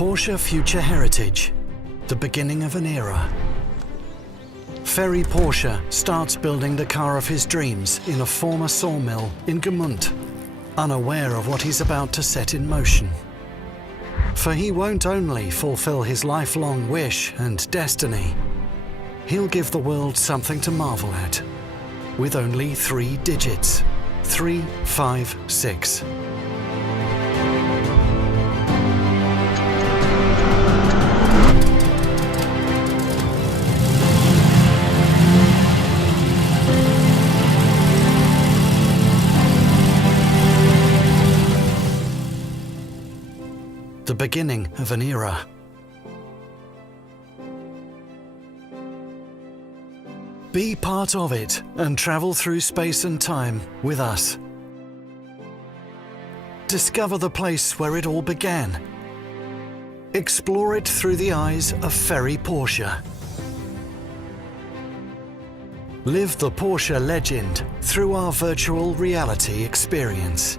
Porsche Future Heritage, the beginning of an era. Ferry Porsche starts building the car of his dreams in a former sawmill in Gmünd, unaware of what he's about to set in motion. For he won't only fulfill his lifelong wish and destiny, he'll give the world something to marvel at, with only 3 digits: 356. The beginning of an era. Be part of it and travel through space and time with us. Discover the place where it all began. Explore it through the eyes of Ferry Porsche. Live the Porsche legend through our virtual reality experience.